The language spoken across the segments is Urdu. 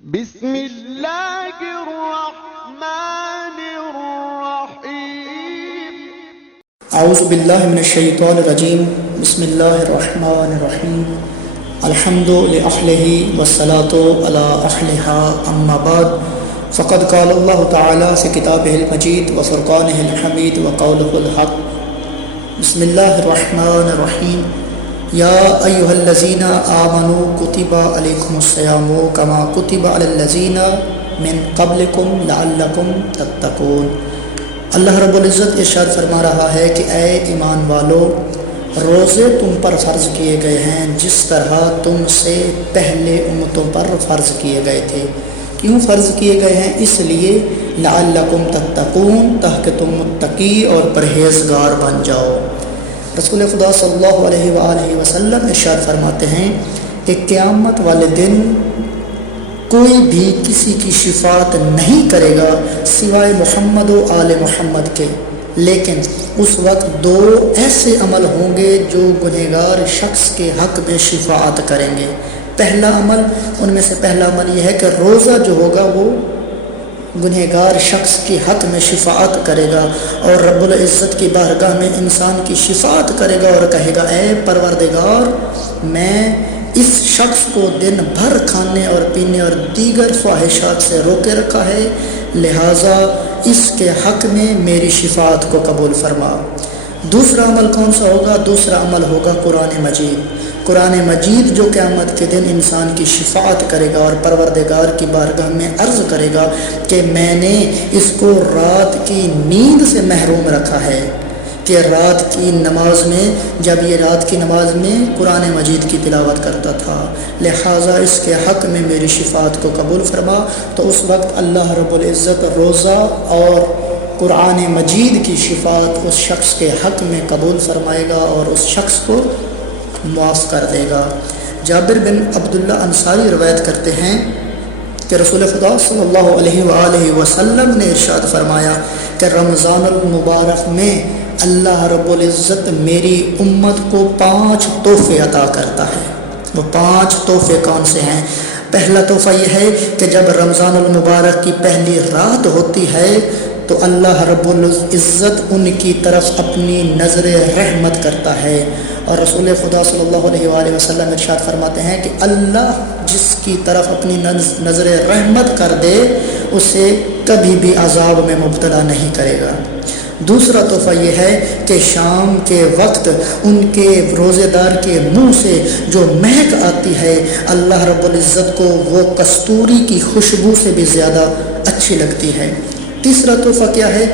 بسم اللہ الرحمن الرحیم اعوذ باللہ من الشیطان الرجیم بسم اللہ الرحمن الرحیم الحمد لأہلہ والصلاة علی اہلہا اما بعد فقد قال اللہ تعالی فی کتابہ المجید وفرقانہ الحمید وقولہ الحق بسم اللہ الرحمن الرحیم یا ایہا الذین آمنوا کتب علیکم الصیام کما کتب علی الذین من قبلکم لعلکم تتقون۔ اللہ رب العزت ارشاد فرما رہا ہے کہ اے ایمان والو، روزے تم پر فرض کیے گئے ہیں جس طرح تم سے پہلے امتوں پر فرض کیے گئے تھے۔ کیوں فرض کیے گئے ہیں؟ اس لیے لعلکم تتقون، تاکہ تم متقی اور پرہیزگار بن جاؤ۔ رسول خدا صلی اللہ علیہ وآلہ وسلم ارشاد فرماتے ہیں کہ قیامت والے دن کوئی بھی کسی کی شفاعت نہیں کرے گا سوائے محمد و آل محمد کے، لیکن اس وقت دو ایسے عمل ہوں گے جو گنہگار شخص کے حق میں شفاعت کریں گے۔ پہلا عمل، ان میں سے پہلا عمل یہ ہے کہ روزہ جو ہوگا وہ گنہگار شخص کے حق میں شفاعت کرے گا، اور رب العزت کی بارگاہ میں انسان کی شفاعت کرے گا اور کہے گا اے پروردگار، میں اس شخص کو دن بھر کھانے اور پینے اور دیگر فواہشات سے روکے رکھا ہے، لہٰذا اس کے حق میں میری شفاعت کو قبول فرما۔ دوسرا عمل کون سا ہوگا؟ دوسرا عمل ہوگا قرآن مجید۔ قرآن مجید جو قیامت کے دن انسان کی شفاعت کرے گا اور پروردگار کی بارگاہ میں عرض کرے گا کہ میں نے اس کو رات کی نیند سے محروم رکھا ہے، کہ رات کی نماز میں، جب یہ رات کی نماز میں قرآن مجید کی تلاوت کرتا تھا، لہٰذا اس کے حق میں میری شفاعت کو قبول فرما۔ تو اس وقت اللہ رب العزت روزہ اور قرآن مجید کی شفاعت اس شخص کے حق میں قبول فرمائے گا اور اس شخص کو معاف کر دے گا۔ جابر بن عبداللہ انصاری روایت کرتے ہیں کہ رسول خدا صلی اللہ علیہ وآلہ وسلم نے ارشاد فرمایا کہ رمضان المبارک میں اللہ رب العزت میری امت کو 5 تحفے عطا کرتا ہے۔ وہ 5 تحفے کون سے ہیں؟ پہلا تحفہ یہ ہے کہ جب رمضان المبارک کی پہلی رات ہوتی ہے تو اللہ رب العزت ان کی طرف اپنی نظر رحمت کرتا ہے، اور رسول خدا صلی اللہ علیہ وآلہ وسلم ارشاد فرماتے ہیں کہ اللہ جس کی طرف اپنی نظر رحمت کر دے اسے کبھی بھی عذاب میں مبتلا نہیں کرے گا۔ دوسرا تحفہ یہ ہے کہ شام کے وقت ان کے روزے دار کے منہ سے جو مہک آتی ہے اللہ رب العزت کو وہ کستوری کی خوشبو سے بھی زیادہ اچھی لگتی ہے۔ تیسرا تحفہ کیا ہے؟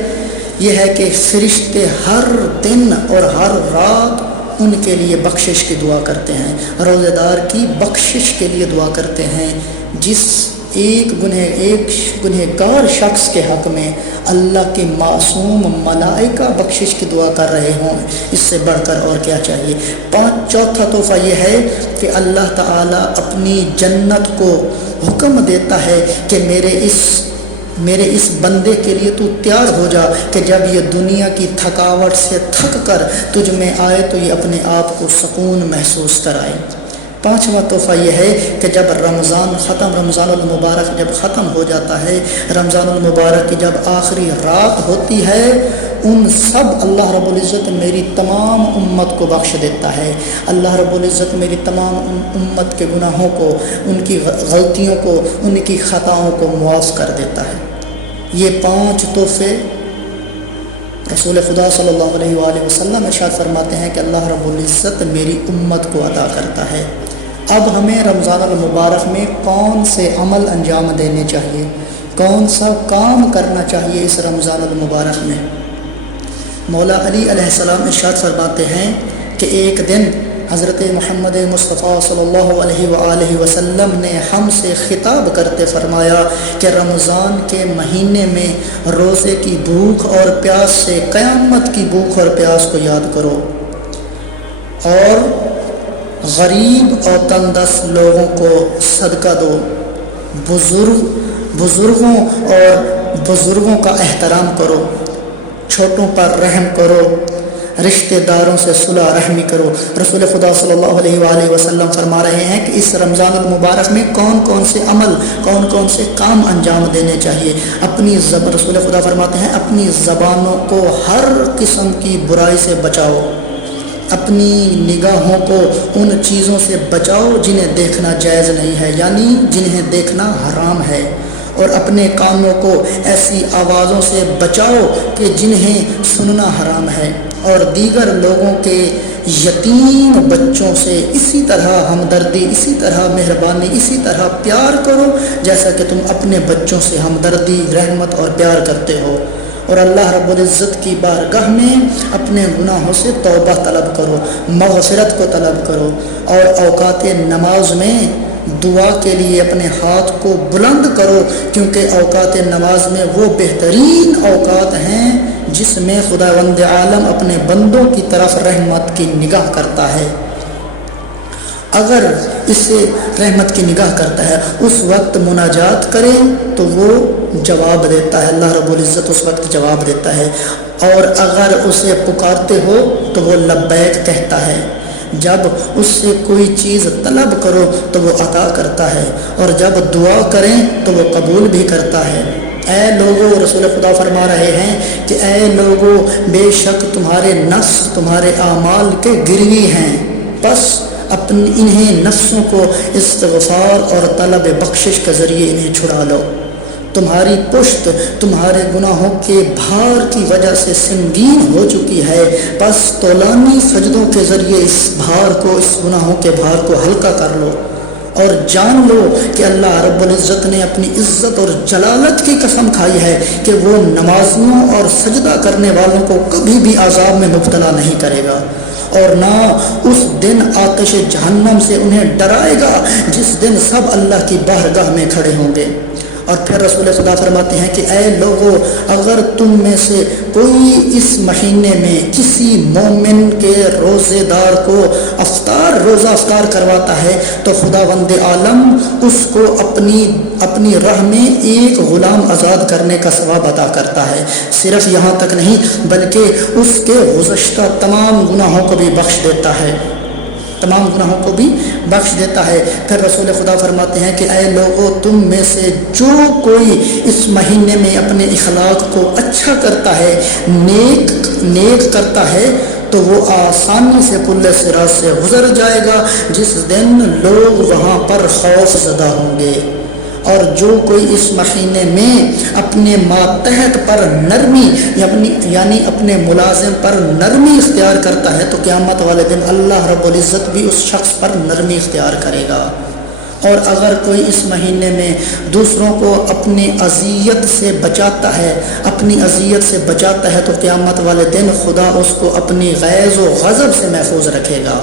یہ ہے کہ فرشتے ہر دن اور ہر رات ان کے لیے بخشش کی دعا کرتے ہیں، روزے دار کی بخشش کے لیے دعا کرتے ہیں۔ جس ایک گنہگار شخص کے حق میں اللہ کے معصوم ملائکہ بخشش کی دعا کر رہے ہوں، اس سے بڑھ کر اور کیا چاہیے؟ چوتھا تحفہ یہ ہے کہ اللہ تعالیٰ اپنی جنت کو حکم دیتا ہے کہ میرے اس بندے کے لیے تو تیار ہو جا کہ جب یہ دنیا کی تھکاوٹ سے تھک کر تجھ میں آئے تو یہ اپنے آپ کو سکون محسوس کرائے۔ پانچواں تحفہ یہ ہے کہ جب رمضان المبارک جب ختم ہو جاتا ہے، رمضان المبارک کی جب آخری رات ہوتی ہے، ان سب اللہ رب العزت میری تمام امت کو بخش دیتا ہے۔ اللہ رب العزت میری تمام امت کے گناہوں کو، ان کی غلطیوں کو، ان کی خطاؤں کو معاف کر دیتا ہے۔ یہ 5 تحفے رسول خدا صلی اللہ علیہ وآلہ وسلم ارشاد فرماتے ہیں کہ اللہ رب العزت میری امت کو عطا کرتا ہے۔ اب ہمیں رمضان المبارک میں کون سے عمل انجام دینے چاہیے، کون سا کام کرنا چاہیے اس رمضان المبارک میں؟ مولا علی علیہ السلام ارشاد فرماتے ہیں کہ ایک دن حضرت محمد مصطفیٰ صلی اللہ علیہ وآلہ وسلم نے ہم سے خطاب کرتے فرمایا کہ رمضان کے مہینے میں روزے کی بھوک اور پیاس سے قیامت کی بھوک اور پیاس کو یاد کرو، اور غریب اور تنگدست لوگوں کو صدقہ دو، بزرگوں کا احترام کرو، چھوٹوں پر رحم کرو، رشتہ داروں سے صلح رحمی کرو۔ رسول خدا صلی اللہ علیہ وآلہ وسلم فرما رہے ہیں کہ اس رمضان المبارک میں کون کون سے عمل، کون کون سے کام انجام دینے چاہیے۔ رسول خدا فرماتے ہیں اپنی زبانوں کو ہر قسم کی برائی سے بچاؤ، اپنی نگاہوں کو ان چیزوں سے بچاؤ جنہیں دیکھنا جائز نہیں ہے، یعنی جنہیں دیکھنا حرام ہے، اور اپنے کانوں کو ایسی آوازوں سے بچاؤ کہ جنہیں سننا حرام ہے، اور دیگر لوگوں کے یتیم بچوں سے اسی طرح ہمدردی، اسی طرح مہربانی، اسی طرح پیار کرو جیسا کہ تم اپنے بچوں سے ہمدردی، رحمت اور پیار کرتے ہو۔ اور اللہ رب العزت کی بارگاہ میں اپنے گناہوں سے توبہ طلب کرو، مغفرت کو طلب کرو، اور اوقات نماز میں دعا کے لیے اپنے ہاتھ کو بلند کرو، کیونکہ اوقات نماز میں وہ بہترین اوقات ہیں جس میں خداوند عالم اپنے بندوں کی طرف رحمت کی نگاہ کرتا ہے۔ اگر اسے رحمت کی نگاہ کرتا ہے، اس وقت مناجات کرے تو وہ جواب دیتا ہے، اللہ رب العزت اس وقت جواب دیتا ہے، اور اگر اسے پکارتے ہو تو وہ لبیک کہتا ہے۔ جب اس سے کوئی چیز طلب کرو تو وہ عطا کرتا ہے، اور جب دعا کریں تو وہ قبول بھی کرتا ہے۔ اے لوگو، رسول خدا فرما رہے ہیں کہ اے لوگو، بے شک تمہارے نفس تمہارے اعمال کے گروی ہیں، بس انہیں نفسوں کو استغفار اور طلب بخشش کے ذریعے انہیں چھڑا لو۔ تمہاری پشت تمہارے گناہوں کے بھار کی وجہ سے سنگین ہو چکی ہے، بس طولانی سجدوں کے ذریعے اس گناہوں کے بھار کو ہلکا کر لو، اور جان لو کہ اللہ رب العزت نے اپنی عزت اور جلالت کی قسم کھائی ہے کہ وہ نمازیوں اور سجدہ کرنے والوں کو کبھی بھی عذاب میں مبتلا نہیں کرے گا، اور نہ اس دن آتش جہنم سے انہیں ڈرائے گا جس دن سب اللہ کی بارگاہ میں کھڑے ہوں گے۔ اور پھر رسول خدا فرماتے ہیں کہ اے لوگو، اگر تم میں سے کوئی اس مہینے میں کسی مومن کے روزے دار کو روزہ افطار کرواتا ہے تو خداوند عالم اس کو اپنی راہ میں ایک غلام آزاد کرنے کا ثواب عطا کرتا ہے۔ صرف یہاں تک نہیں بلکہ اس کے گزشتہ تمام گناہوں کو بھی بخش دیتا ہے، پھر رسول خدا فرماتے ہیں کہ اے لوگو، تم میں سے جو کوئی اس مہینے میں اپنے اخلاق کو اچھا کرتا ہے، نیک کرتا ہے، تو وہ آسانی سے پل صراط سے گزر جائے گا جس دن لوگ وہاں پر خوف زدہ ہوں گے۔ اور جو کوئی اس مہینے میں اپنے ماتحت پر نرمی، یعنی اپنے ملازم پر نرمی اختیار کرتا ہے تو قیامت والے دن اللہ رب العزت بھی اس شخص پر نرمی اختیار کرے گا۔ اور اگر کوئی اس مہینے میں دوسروں کو اپنی اذیت سے بچاتا ہے تو قیامت والے دن خدا اس کو اپنی غیظ و غضب سے محفوظ رکھے گا۔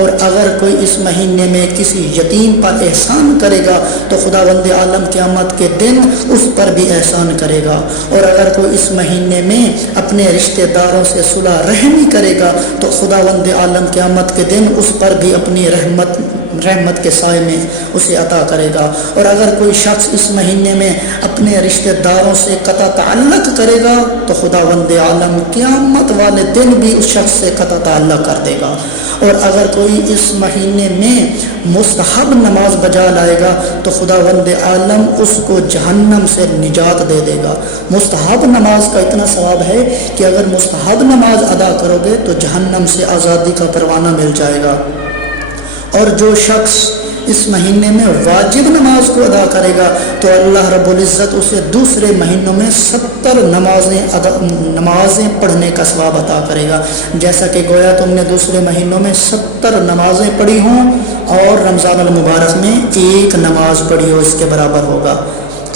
اور اگر کوئی اس مہینے میں کسی یتیم پر احسان کرے گا تو خداوند عالم قیامت کے دن اس پر بھی احسان کرے گا۔ اور اگر کوئی اس مہینے میں اپنے رشتہ داروں سے صلح رحمی کرے گا تو خداوند عالم قیامت کے دن اس پر بھی اپنی رحمت کے سائے میں اسے عطا کرے گا۔ اور اگر کوئی شخص اس مہینے میں اپنے رشتہ داروں سے قطع تعلق کرے گا تو خداوند عالم قیامت والے دن بھی اس شخص سے قطع تعلق کر دے گا۔ اور اگر کوئی اس مہینے میں مستحب نماز بجا لائے گا تو خداوند عالم اس کو جہنم سے نجات دے دے گا۔ مستحب نماز کا اتنا ثواب ہے کہ اگر مستحب نماز ادا کرو گے تو جہنم سے آزادی کا پروانہ مل جائے گا۔ اور جو شخص اس مہینے میں واجب نماز کو ادا کرے گا تو اللہ رب العزت اسے دوسرے مہینوں میں 70 نمازیں پڑھنے کا ثواب عطا کرے گا، جیسا کہ گویا تم نے دوسرے مہینوں میں 70 نمازیں پڑھی ہوں اور رمضان المبارک میں 1 نماز پڑھی ہو، اس کے برابر ہوگا۔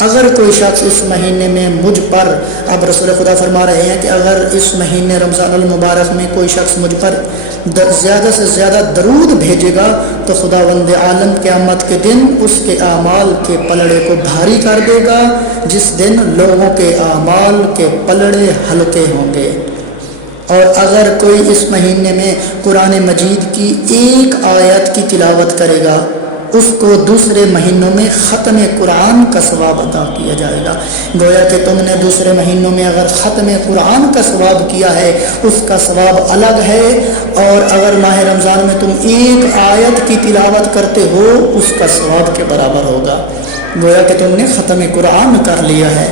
اگر کوئی شخص اس مہینے میں مجھ پر، اب رسول خدا فرما رہے ہیں کہ اگر اس مہینے رمضان المبارک میں کوئی شخص مجھ پر زیادہ سے زیادہ درود بھیجے گا تو خداوند عالم قیامت کے دن اس کے اعمال کے پلڑے کو بھاری کر دے گا، جس دن لوگوں کے اعمال کے پلڑے ہلکے ہوں گے۔ اور اگر کوئی اس مہینے میں قرآن مجید کی 1 آیت کی تلاوت کرے گا اس کو دوسرے مہینوں میں ختم قرآن کا ثواب عطا کیا جائے گا۔ گویا کہ تم نے دوسرے مہینوں میں اگر ختم قرآن کا ثواب کیا ہے اس کا ثواب الگ ہے، اور اگر ماہ رمضان میں تم ایک آیت کی تلاوت کرتے ہو اس کا ثواب کے برابر ہوگا۔ گویا کہ تم نے ختم قرآن کر لیا ہے۔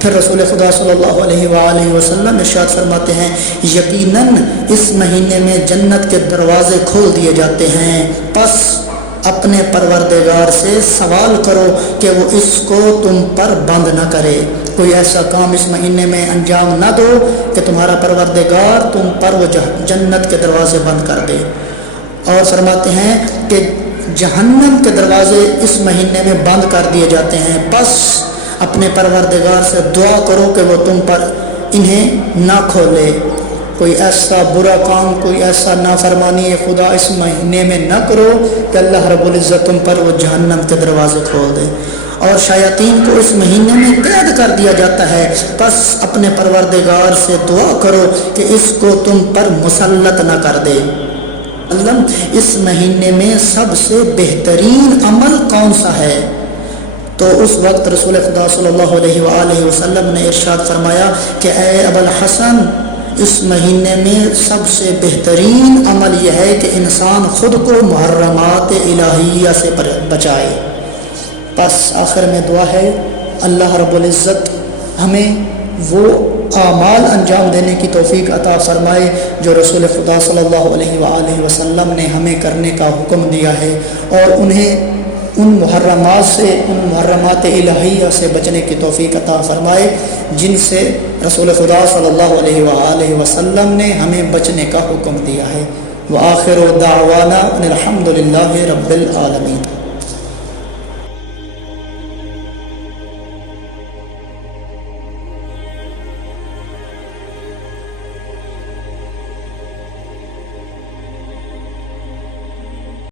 پھر رسول خدا صلی اللہ علیہ وآلہ وسلم ارشاد فرماتے ہیں یقیناً اس مہینے میں جنت کے دروازے کھول دیے جاتے ہیں، پس اپنے پروردگار سے سوال کرو کہ وہ اس کو تم پر بند نہ کرے۔ کوئی ایسا کام اس مہینے میں انجام نہ دو کہ تمہارا پروردگار تم پر وہ جنت کے دروازے بند کر دے۔ اور فرماتے ہیں کہ جہنم کے دروازے اس مہینے میں بند کر دیے جاتے ہیں، بس اپنے پروردگار سے دعا کرو کہ وہ تم پر انہیں نہ کھولے۔ کوئی ایسا برا کام، کوئی ایسا نافرمانی خدا اس مہینے میں نہ کرو کہ اللہ رب العزت تم پر وہ جہنم کے دروازے کھول دے۔ اور شیاطین کو اس مہینے میں قید کر دیا جاتا ہے، بس اپنے پروردگار سے دعا کرو کہ اس کو تم پر مسلط نہ کر دے۔ اس مہینے میں سب سے بہترین عمل کون سا ہے؟ تو اس وقت رسول خدا صلی اللہ علیہ وآلہ وسلم نے ارشاد فرمایا کہ اے ابو الحسن، اس مہینے میں سب سے بہترین عمل یہ ہے کہ انسان خود کو محرمات الہیہ سے بچائے۔ بس آخر میں دعا ہے اللہ رب العزت ہمیں وہ اعمال انجام دینے کی توفیق عطا فرمائے جو رسول خدا صلی اللہ علیہ وآلہ وسلم نے ہمیں کرنے کا حکم دیا ہے، اور انہیں ان محرمات سے، ان محرمات الہیہ سے بچنے کی توفیق عطا فرمائے جن سے رسول خدا صلی اللہ علیہ وآلہ وسلم نے ہمیں بچنے کا حکم دیا ہے۔ وآخر دعوانا ان الحمد للہ رب العالمین۔